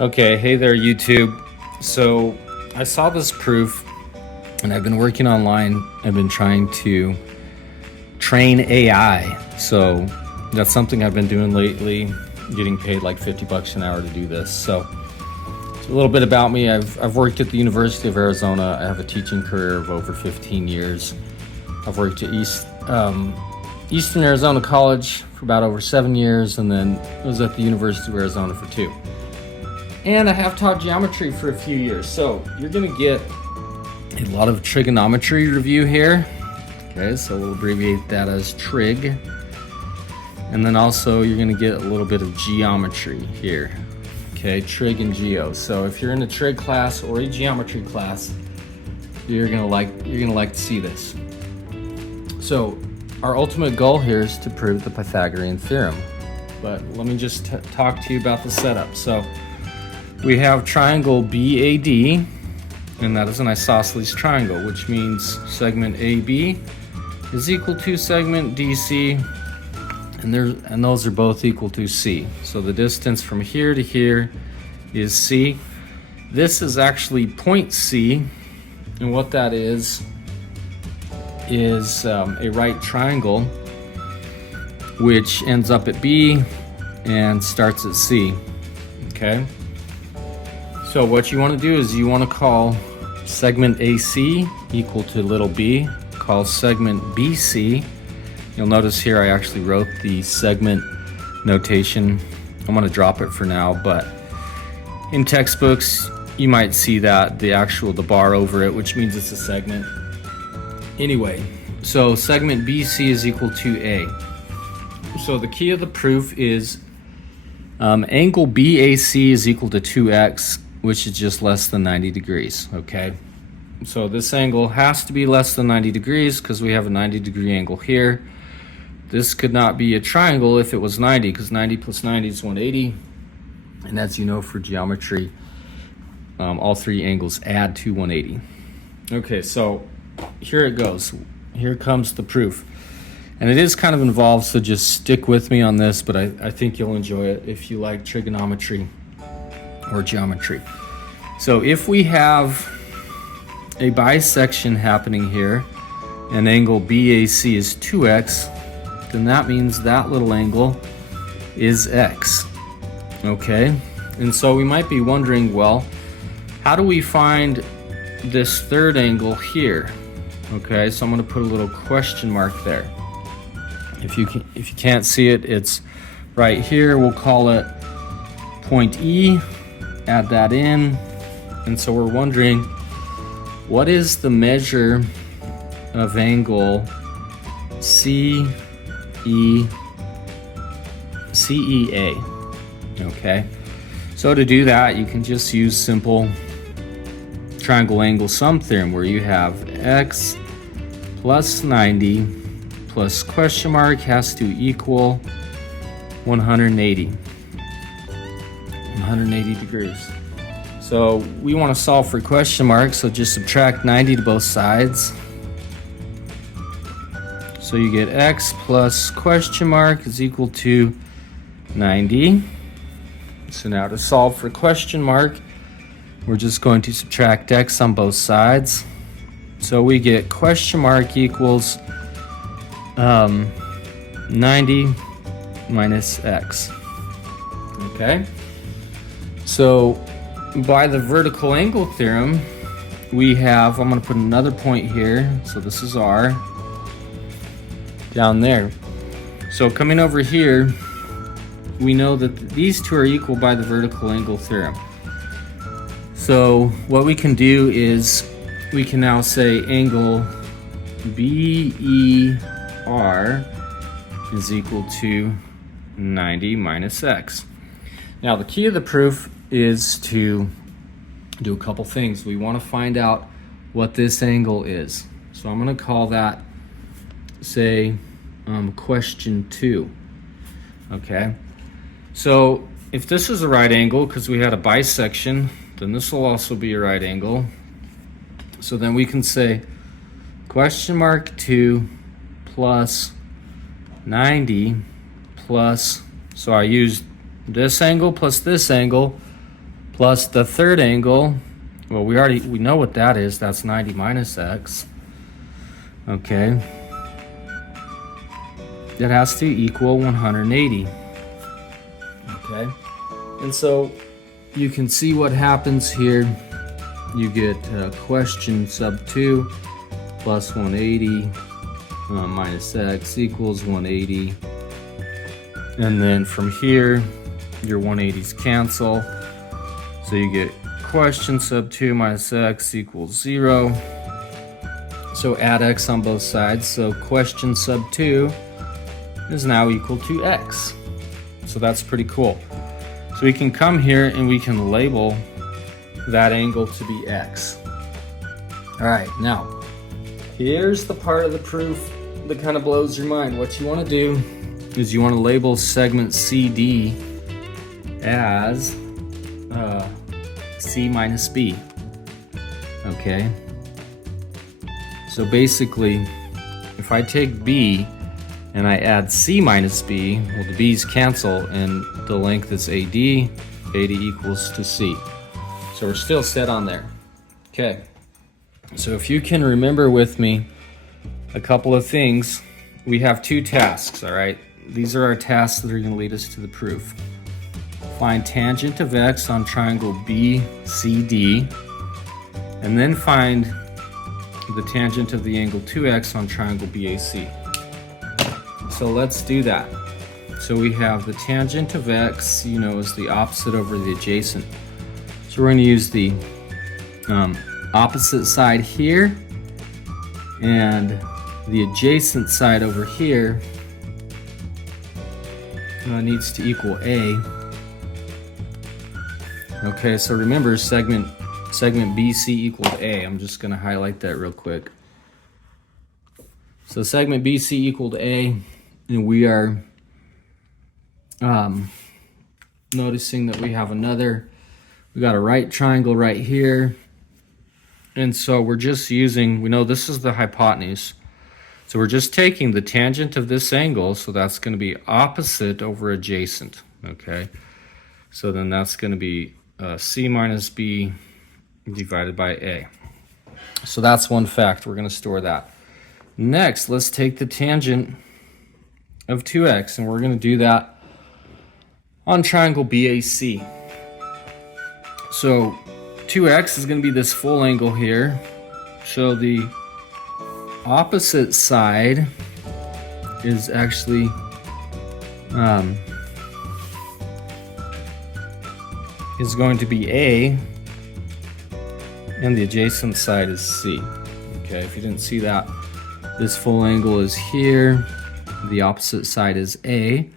Okay, hey there YouTube. So I saw this proof and I've been working online. I've been trying to train AI. So that's something I've been doing lately, getting paid like 50 bucks an hour to do this. So a little bit about me. I've worked at the University of Arizona. I have a teaching career of over 15 years. I've worked at Eastern Arizona College for about over 7 years, and then I was at the University of Arizona for 2. And I have taught geometry for a few years. So you're gonna get a lot of trigonometry review here. Okay, so we'll abbreviate that as trig. And then also you're gonna get a little bit of geometry here. Okay, trig and geo. So if you're in a trig class or a geometry class, you're gonna like to see this. So our ultimate goal here is to prove the Pythagorean theorem. But let me just talk to you about the setup. So we have triangle BAD, and that is an isosceles triangle, which means segment AB is equal to segment DC, and those are both equal to C. So the distance from here to here is C. This is actually point C, and what that is a right triangle which ends up at B and starts at C. Okay? So what you want to do is you want to call segment AC equal to little b, call segment BC. You'll notice here I actually wrote the segment notation. I'm going to drop it for now, but in textbooks you might see that the bar over it, which means it's a segment. Anyway, so segment BC is equal to A. So the key of the proof is angle BAC is equal to 2x, which is just less than 90 degrees, okay? So this angle has to be less than 90 degrees because we have a 90-degree angle here. This could not be a triangle if it was 90, because 90 plus 90 is 180. And as you know, for geometry, all three angles add to 180. Okay, so here it goes. Here comes the proof. And it is kind of involved, so just stick with me on this, but I think you'll enjoy it if you like trigonometry or geometry. So if we have a bisection happening here, and angle BAC is 2x, then that means that little angle is x. Okay? And so we might be wondering, well, how do we find this third angle here? Okay, so I'm going to put a little question mark there. If you can't see it, it's right here. We'll call it point E. Add that in, and so we're wondering, what is the measure of angle CEA? Okay, so to do that, you can just use simple triangle angle sum theorem, where you have x plus 90 plus question mark has to equal 180 degrees. So we want to solve for question mark, so just subtract 90 to both sides. So you get x plus question mark is equal to 90. So now to solve for question mark, we're just going to subtract x on both sides. So we get question mark equals 90 minus x. Okay? So by the vertical angle theorem, we have, I'm going to put another point here, so this is R, down there. So coming over here, we know that these two are equal by the vertical angle theorem. So what we can do is we can now say angle BER is equal to 90 minus x. Now the key of the proof is to do a couple things. We want to find out what this angle is. So I'm going to call that, say, question 2. Okay? So if this is a right angle, because we had a bisection, then this will also be a right angle. So then we can say question mark 2 plus 90 plus, so I used this angle plus the third angle. Well, we know what that is. That's 90 minus x. Okay. It has to equal 180. Okay. And so you can see what happens here. You get question sub 2 plus 180 minus x equals 180. And then from here, your 180s cancel. So you get question sub 2 minus x equals 0. So add x on both sides. So question sub 2 is now equal to x. So that's pretty cool. So we can come here and we can label that angle to be x. All right, now here's the part of the proof that kind of blows your mind. What you want to do is you want to label segment CD as C minus B. Okay. So basically, if I take B and I add C minus B, well, the B's cancel and the length is AD. AD equals to C. So we're still set on there. Okay. So if you can remember with me a couple of things, we have two tasks, all right? These are our tasks that are going to lead us to the proof. Find tangent of x on triangle BCD, and then find the tangent of the angle 2x on triangle BAC. So let's do that. So we have the tangent of x, is the opposite over the adjacent. So we're going to use the opposite side here, and the adjacent side over here needs to equal A. Okay, so remember segment BC equals A. I'm just going to highlight that real quick. So segment BC equal to A, and we are noticing that we got a right triangle right here. And so we're just using, we know this is the hypotenuse. So we're just taking the tangent of this angle, so that's going to be opposite over adjacent, okay? So then that's going to be C minus B divided by A. So that's one fact. We're going to store that. Next, let's take the tangent of 2x, and we're going to do that on triangle BAC. So 2x is going to be this full angle here. So the opposite side is actually is going to be A, and the adjacent side is C. Okay, if you didn't see that, this full angle is here, the opposite side is A,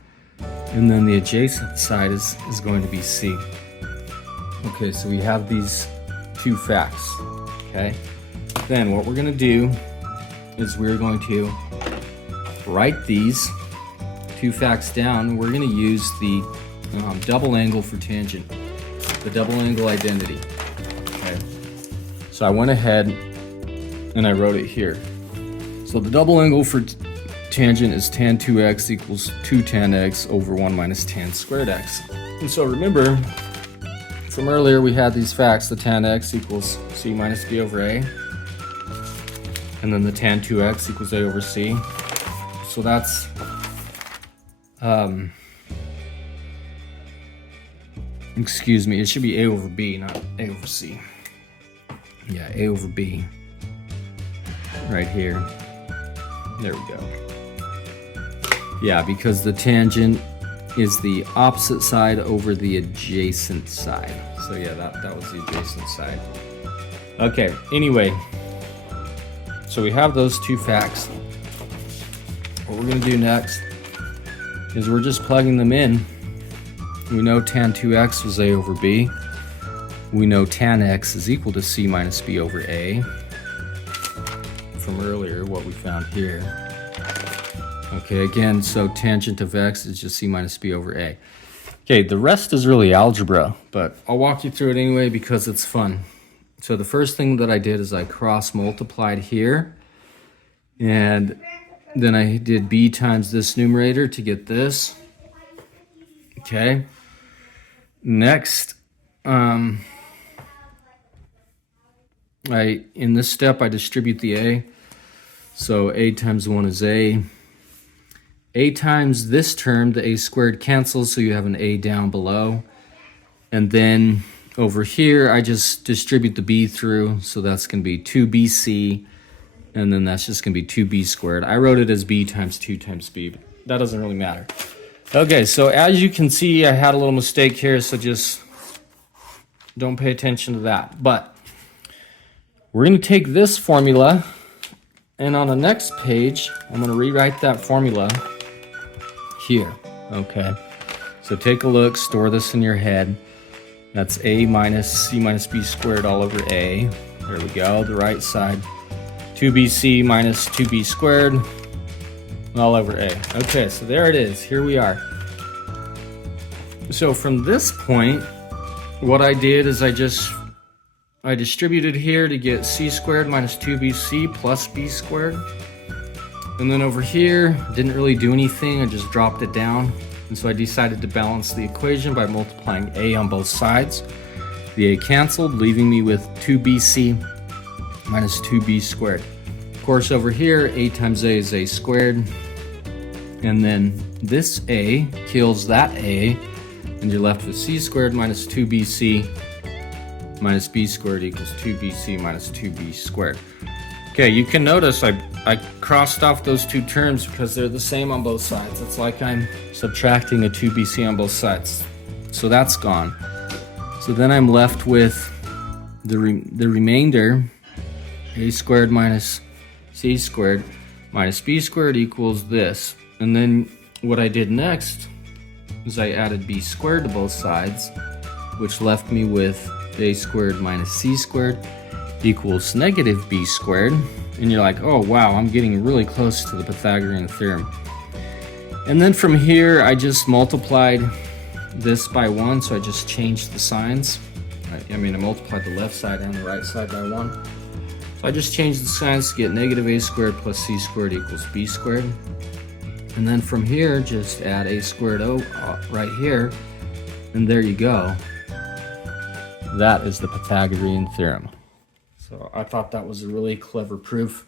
and then the adjacent side is going to be C. Okay, so we have these two facts. Okay, then what we're going to do is we're going to write these two facts down. We're going to use the double angle for tangent, the double angle identity. Okay, so I went ahead and I wrote it here. So the double angle for tangent is tan 2x equals 2 tan x over 1 minus tan squared x. And so remember, from earlier we had these facts, the tan x equals C minus B over A, and then the tan 2x equals A over C. So that's excuse me, it should be A over B, not A over C. Yeah, A over B right here. There we go. Yeah, because the tangent is the opposite side over the adjacent side. So yeah, that was the adjacent side. Okay, anyway, so we have those two facts. What we're going to do next is we're just plugging them in. We know tan 2x was A over B. We know tan x is equal to C minus B over A from earlier, what we found here. Okay, again, so tangent of x is just C minus B over A. Okay, the rest is really algebra, but I'll walk you through it anyway because it's fun. So the first thing that I did is I cross-multiplied here, and then I did b times this numerator to get this. Okay. Next, In this step I distribute the a. So a times 1 is a. A times this term, the a squared cancels, so you have an a down below. And then over here, I just distribute the b through, so that's going to be 2bc, and then that's just going to be 2b squared. I wrote it as b times 2 times b, but that doesn't really matter. Okay, so as you can see, I had a little mistake here, so just don't pay attention to that. But we're going to take this formula, and on the next page, I'm going to rewrite that formula here, okay? So take a look, store this in your head. That's a minus c minus b squared all over a. There we go, the right side. 2bc minus 2b squared all over a. Okay, so there it is. Here we are. So from this point, what I did is I distributed here to get c squared minus 2bc plus b squared. And then over here, didn't really do anything. I just dropped it down. And so I decided to balance the equation by multiplying a on both sides. The a canceled, leaving me with 2bc minus 2b squared. Of course, over here, a times a is a squared. And then this a kills that a, and you're left with c squared minus 2bc minus b squared equals 2bc minus 2b squared. Okay, you can notice I crossed off those two terms because they're the same on both sides. It's like I'm subtracting a 2bc on both sides. So that's gone. So then I'm left with the remainder, a squared minus c squared minus b squared equals this. And then what I did next is I added b squared to both sides, which left me with a squared minus c squared equals negative b squared. And you're like, oh wow, I'm getting really close to the Pythagorean theorem. And then from here, I just multiplied this by 1, so I just changed the signs. I multiplied the left side and the right side by 1. So I just changed the signs to get negative a squared plus c squared equals b squared. And then from here, just add a squared right here, and there you go. That is the Pythagorean theorem. So I thought that was a really clever proof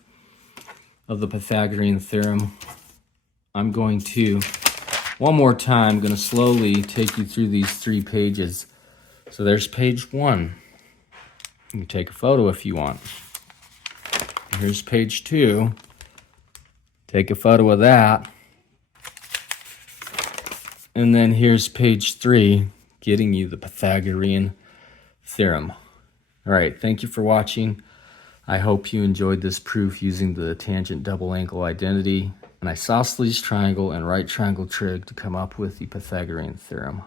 of the Pythagorean theorem. I'm going to, one more time, going to slowly take you through these 3 pages. So there's page 1. You can take a photo if you want. Here's page 2. Take a photo of that. And then here's page 3, getting you the Pythagorean theorem. All right, thank you for watching. I hope you enjoyed this proof using the tangent double angle identity, an isosceles triangle, and right triangle trig to come up with the Pythagorean theorem.